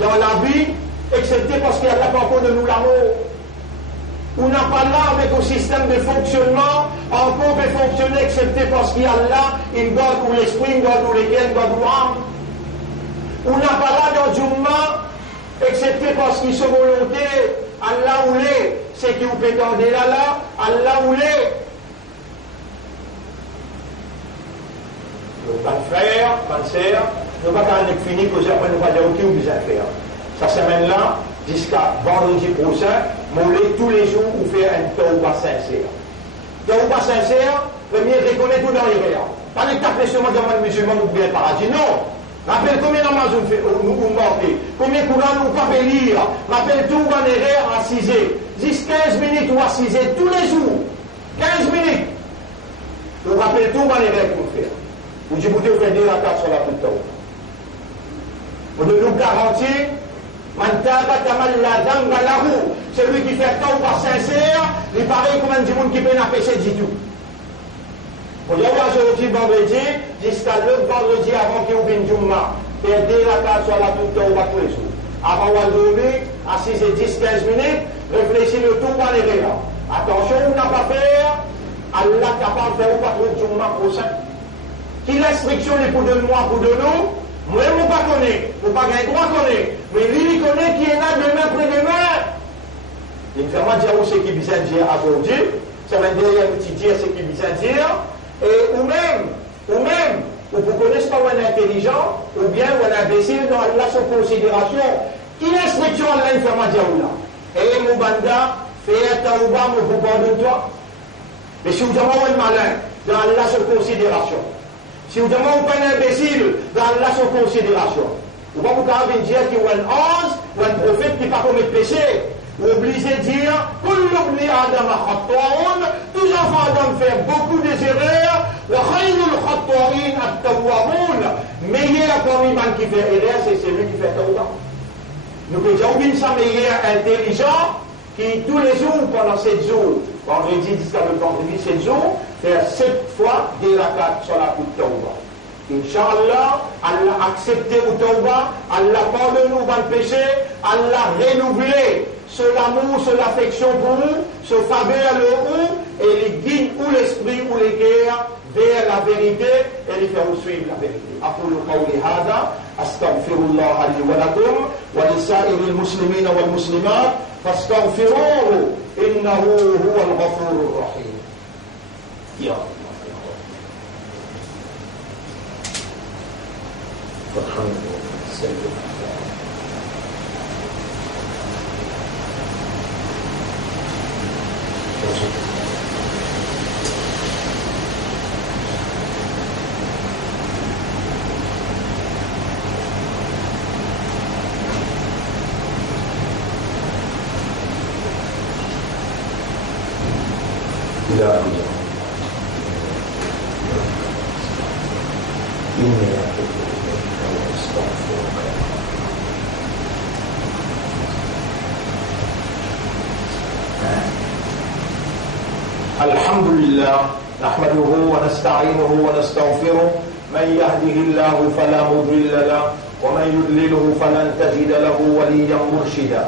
dans la vie excepté parce qu'il y a la encore de nous l'amour. On n'a pas là avec un système de fonctionnement, encore peut fonctionner excepté parce qu'il y a là une God ou l'esprit, une God ou lesquels, une God ou l'âme. On n'a pas là dans Jumma excepté parce qu'il se volonté, Allah ou les, c'est qui vous peut tendre là, Allah ou les. Nos frères, nos sœurs, nous ne pouvons pas finir, parce que nous ne pouvons pas dire qui vous besoin de faire. Cette semaine-là, jusqu'à vendredi prochain, m'ouler tous les jours ou faire un tauba sincère. Tauba sincère, premier reconnaître tout dans les réels. Pas de taper seulement dans le musulman ou bien le paradis. Non! Rappelle combien de namaz nous mortez, combien de Coran nous pas lire. Rappelle tout dans les réels à 6 heures. 10-15 minutes ou à 6 heures tous les jours. 15 minutes. Vous rappelez tout dans les réels pour faire. Vous dites, vous devez faire la carte sur la toute tauba. Vous devez nous garantir. Celui qui fait tauba sincère, il paraît comme un monde qui peut n'a péché du tout. Vous avez aujourd'hui vendredi, jusqu'à l'autre vendredi avant qu'il y ait une Jumma, et dès la carte soit la toute tauba tous les jours. Avant de dormir, à 6 et 10, 15 minutes, réfléchissez le tout par les réels. Attention, on n'a pas fait, Allah est capable de faire pas trop de Jumma prochain. Qui l'instruction est pour de moi, pour de nous? Moi, je ne pas connais, je ne pas gagner droit connaître, mais lui, il connaît qui est là demain, après-demain. Il ne fait pas dire où c'est qui vient dire aujourd'hui, ça va dire un petit dire ce qui vient dire, et ou même, ou vous connaissez pas un intelligent, ou bien un imbécile dans la son considération. Qui l'instruction Allah, il fait pas dire où là? Et mon banda, fais ta ouba, mon pouvoir de toi. Mais si vous avez un malin, dans la son considération. Si vous demandez pas un imbécile dans la son considération, vous ne pouvez pas dire qu'il y a un ange ou un prophète qui ne peut pas commettre péché. Vous obligez de dire, tous les enfants d'Adam font beaucoup de erreurs, meilleur parmi les qui fait erreur, c'est celui qui fait tauba. Nous pouvons dire, oui, ça meilleur intelligent qui tous les jours, pendant 7 jours, vendredi jusqu'à le vendredi, 7 jours, faire 7 fois des rakats sur la toute tauba. Inch'Allah, Allah accepte le tauba, Allah pardonne nous dans le péché, Allah renouvelé sur l'amour, sur l'affection pour nous, sur faveur le ou, et les guide ou l'esprit ou les guerres vers la vérité, et les faire suivre la vérité. أقول قولي هذا أستغفر الله لي ولكم ولسائر المسلمين والمسلمات فاستغفروه إنه هو الغفور الرحيم. يا الله. الحمد لله نحمده ونستعينه ونستغفره من يهده الله فلا مضل له ومن يضلله فلن تجد له وليا مرشدا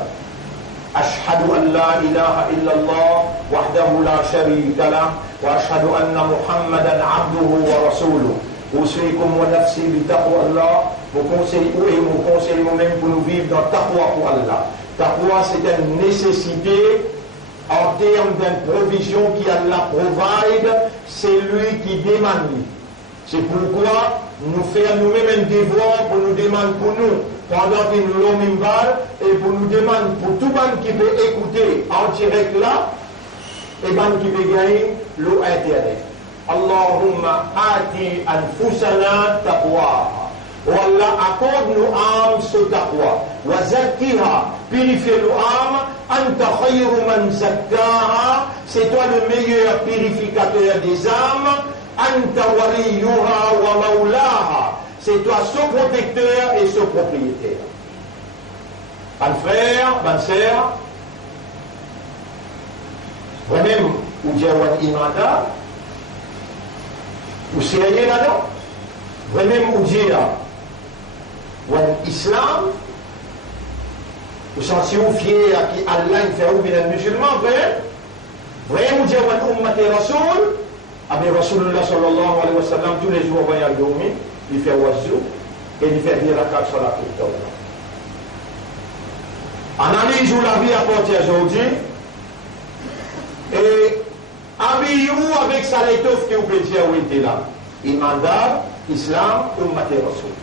أشهد أن لا إله إلا الله وحده لا شريك له وأشهد أن محمدا عبده ورسوله أوصيكم ونفسي بتقوى الله vous conseillez vous-même pour nous vivre dans taqwa pour Allah. Taqwa c'est une nécessité en termes d'une provision qui Allah provide, c'est lui qui demande. C'est pourquoi nous faisons nous-mêmes un devoir pour nous demander pour nous, pendant qu'il nous l'ont et pour nous demander pour tout le monde qui peut écouter en direct là, et ben qui peut gagner l'eau internet. Allahumma ati anfusana taqwa. Oh Allah, accorde-nous âme ce taqwa. Wa zakkiha, purifie nos âmes. Anta khayru man zakkaha, c'est toi le meilleur purificateur des âmes. Anta waliyuha wa maulaha, c'est toi son protecteur et son propriétaire. Ban frère, ban sœur, vous-même, vous dites un imanda, vous seriez là-dedans, vous-même, vous dites un islam, vous sentez-vous fier à qui Allah fait ou bien un musulman, vraiment, vous dites un ummati rasoul, avec Rasulullah sallallahu alayhi wa sallam, tous les jours, il dormir, il fait wazou, et il fait dire la sur la toute. Analyse la vie à partir d'aujourd'hui, et habillez-vous avec sa l'étoffe qui vous peut dire où il était là. Imandar, Islam, Ummati Rasoul.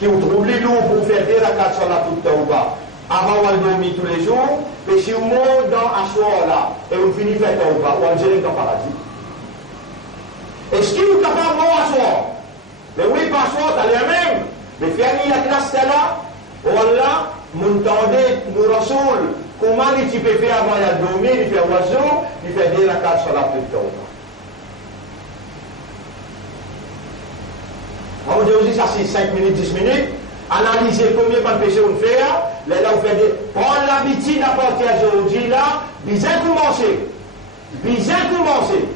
Qui vous trouve les loups pour faire dire la sur la toute tauba. Avant de dormir tous les jours, et si vous montez dans Assoir là, et vous finissez faire tauba, ou Algérie dans le paradis. Est-ce qu'il est capable de m'asseoir? Mais oui, pas asseoir, t'as les mêmes. Mais faire la classe là, voilà, m'entendez, nous rassoul, comment tu peux faire avant de dormir, il fait oiseau, il fait dire la carte sur la plutôt. On dit aussi ça c'est 5 minutes, 10 minutes. Analyser combien de péchés on fait. Là, vous faites des. Prendre l'habitude à partir d'aujourd'hui là, bien commencer. Bien commencer.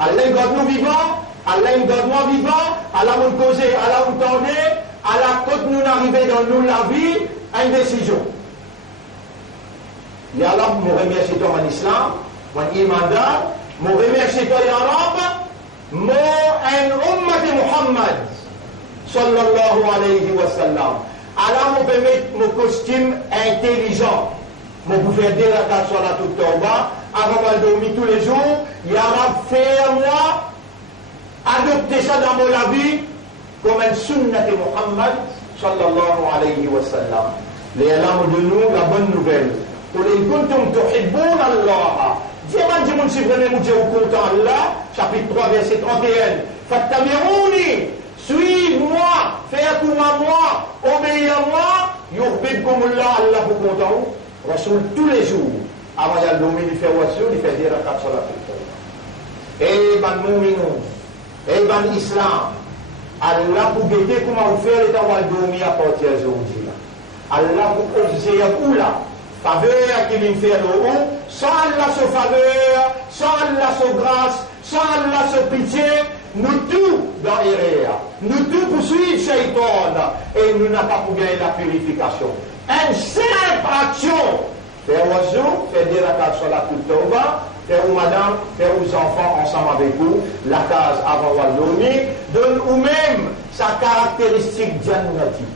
Allah garde nous vivants, Allah garde moi vivant, Allah nous causer, Allah nous tendait, Allah quand nous arrivons dans nous la vie, une décision. Et Allah me remercie toi en islam, mon imandar, me remercie toi en arabe, mon ummat Muhammad, sallallahu alayhi wa sallam. Allah me permet mon costume intelligent. Mon faire dire la carte sur la toute tomba, avant de dormir tous les jours, il y a fait moi adopter ça dans mon vie comme un sunnat de Muhammad sallallahu alayhi wa sallam. Les lames de nous, la bonne nouvelle. Pour les kuntum tuhibbun Allah. Dis-moi si vraiment vous êtes content Allah, chapitre 3, verset 31. Fattabi'ouni, suivez-moi, faites comme moi, obéissez à moi, yuhbibkum Allah, Allah vous content. Rasoul tous les jours, avant de dormir, il fait wassou, il fait dire la carte sur la plutôt. Et ban mouminou, et ban islam, Allah pour guetter comment vous faire et d'avoir dormi à partir d'aujourd'hui. Allah pour observer où là, faveur qu'il me fait le haut, sans Allah sa faveur, sans Allah sa grâce, sans Allah sa pitié, nous tous dans l'erreur, nous tous poursuivre Shaitan, et nous n'avons pas pour gagner la purification. Une simple action, faire oiseau, faire des rakats sur la toute tauba, faire aux madame, faire aux enfants ensemble avec vous, la case avant de dormir, donne ou même sa caractéristique jannati.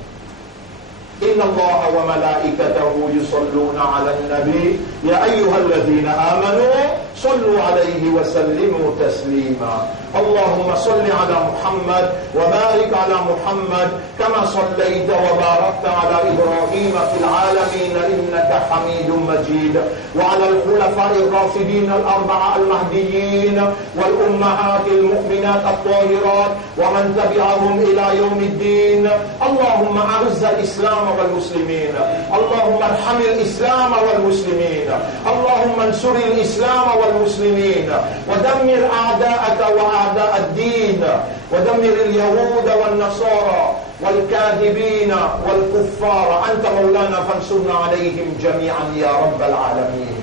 إن الله وملائكته يصلون على النبي يا أيها الذين آمنوا صلوا عليه وسلموا تسليما اللهم صل على محمد وبارك على محمد كما صليت وباركت على إبراهيم في العالمين إنك حميد مجيد وعلى الخلفاء الراشدين الأربعة المهديين والأمهات المؤمنات الطاهرات ومن تبعهم إلى يوم الدين اللهم أعز الإسلام والمسلمين اللهم ارحم الإسلام والمسلمين اللهم انصر الإسلام والمسلمين ودمر أعداءك وأعداء الدين ودمر اليهود والنصارى والكاذبين والكفار أنت مولانا فانصرنا عليهم جميعا يا رب العالمين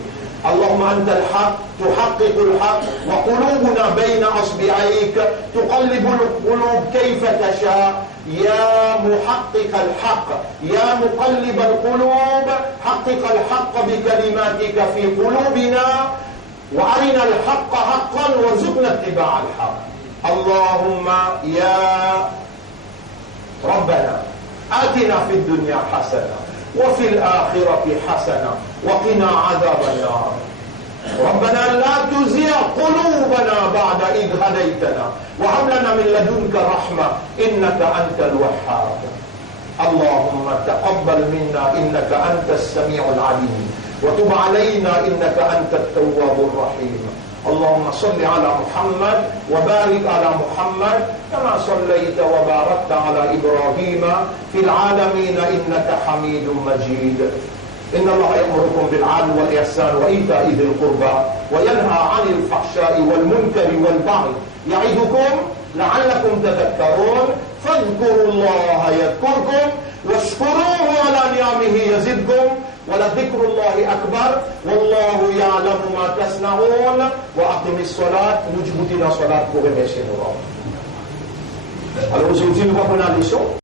اللهم أنت الحق تحقق الحق وقلوبنا بين أصبعيك تقلب القلوب كيف تشاء. يا محقق الحق يا مقلب القلوب حقق الحق بكلماتك في قلوبنا وأرنا الحق حقا وارزقنا اتباع الحق. اللهم يا ربنا آتنا في الدنيا حسنة وفي الآخرة حسنة وقنا عذاب النار. ربنا لا تزغ قلوبنا بعد إذ هديتنا وهب لنا من لدنك رحمة إنك أنت الوهاب. اللهم تقبل منا إنك أنت السميع العليم وتب علينا إنك أنت التواب الرحيم. اللهم صل على محمد وبارك على محمد كما صليت وباركت على إبراهيم في العالمين إنك حميد مجيد. إن الله يأمركم بالعدل والإحسان وإيتاء ذي القربى وينهى عن الفحشاء والمنكر والبغي يعظكم لعلكم تذكرون. فاذكروا الله يذكركم واشكروه على نعمه يزدكم ولذكر الله أكبر والله يعلم ما تصنعون. وأقم الصلاة وجبتنا صلاة pour remercier nos rois. Alors aujourd'hui nous va prendre la leçon.